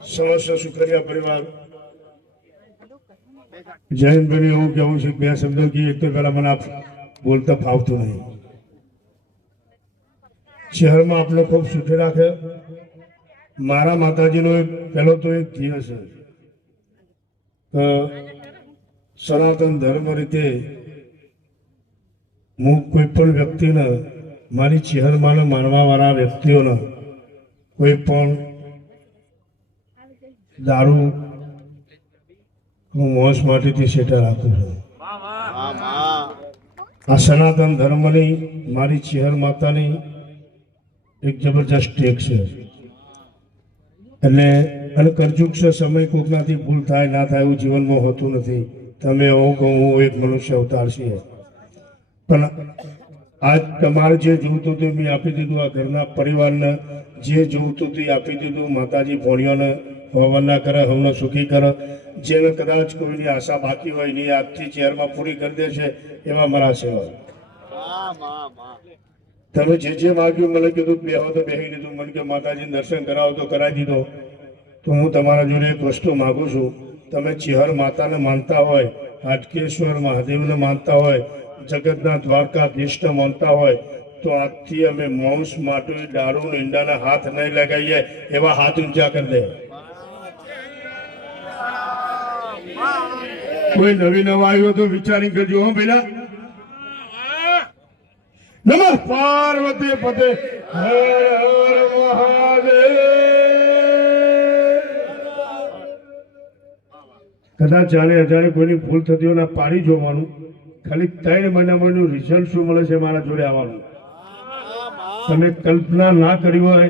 સમસ્ત શુક્રિયા પરિવાર. જયંતભાઈ એવું કહેવું છે બે શબ્દો કે એક તો પેલા મને બોલતા ફાવતું નહીં. શહેરમાં આપને ખૂબ સુખી રાખે. મારા માતાજીનો એક, પહેલો તો એક દિવસ છે સનાતન ધર્મ રીતે હું કોઈ પણ વ્યક્તિને, મારી ચહેરમાને માનવાવાળા વ્યક્તિઓને કોઈ પણ દારૂ હું મોસ માટેથી સેટા રાખું છું. આ સનાતન ધર્મની, મારી ચિહર માતાની એક જબરજસ્ત ટેક છે. એટલે અને કરજુક છે, સમય કોકનાથી ભૂલ થાય, ના થાય, એવું જીવનમાં હોતું નથી. તમે હું કહું હું એક મનુષ્ય અવતાર છીએ. પણ આજ તમારે જે જોઈતું હતું મેં આપી દીધું આ ઘરના પરિવારને. જે જોઈતું હતું આપી દીધું માતાજી ભોણિયોને. હવનના કરે હમણાં સુખી કરે. જેને કદાચ કોઈની આશા બાકી હોય એની આજથી ચેરમાં પૂરી કરી દે છે એવા મારા સેવા તમે જે જે માગ્યું મને કીધું બે તો બેહી લીધું. મને કે માતાજીને દર્શન કરાવો તો કરાવી દીધો. તો હું તમારા જોડે એક વસ્તુ માગું છું. તમે ચિહર માતાને માનતા હોય હાટકેશ્વર મહાદેવને માનતા હોય જગતના દ્વારકાધીશને માનતા હોય તો આજથી અમે માઉસ માટું દારૂ ઈંડાના હાથ નહીં લગાવીએ એવા હાથ ઊંચા કરી દે. કોઈ નવી નવા આવ્યો તો વિચારી કરજો, હો પેલા નમ. પાર્વતી પતે. હર હર મહાદેવ. કદાચ જાણે અજાણે કોઈની ભૂલ થતી હોય પાડી જોવાનું, ખાલી ત્રણ મહિનામાં રિઝલ્ટ શું મળે છે મારા જોડે આવવાનું. તમે કલ્પના ના કરી હોય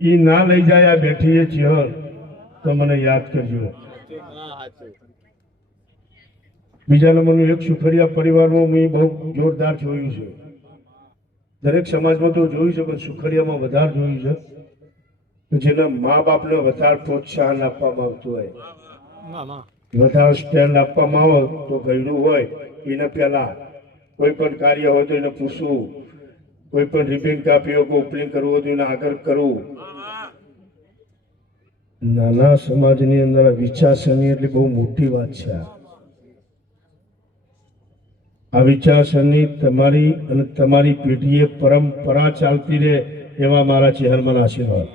એ ના લઈ જાય, આ બેઠીએ છીએ તો મને યાદ કરજો. બીજા નંબરનું એક સુખરિયા પરિવારમાં મેં બહુ જોરદાર જોયું છે. દરેક સમાજમાં તો જોયું છે, પણ સુખરિયામાં વધારે જોયું છે. જેના મા બાપને વધારે પ્રોત્સાહન આપવામાં આવતું હોય, વધારે સ્ટેન્ડ આપવામાં આવે તો ગયડું હોય, એને પહેલા કોઈ પણ કાર્ય હોય તો એને પૂછવું, કોઈ પણ રિબિન કાપી હોય કે ઓપનિંગ કરવું હોય તો એને આગળ કરવું. નાના સમાજની અંદર વિચારસરણી એટલે બહુ મોટી વાત છે આ. આ વિચારસરણી તમારી અને તમારી પેઢીએ પરંપરા ચાલતી રહે એવા મારા ચહેરમાં આશીર્વાદ.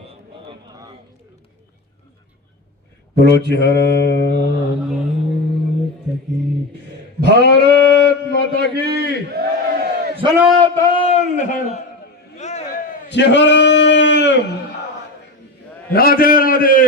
બોલો ચહેર ભારત માતા કી સનાતન ચહેર રાધે રાધે.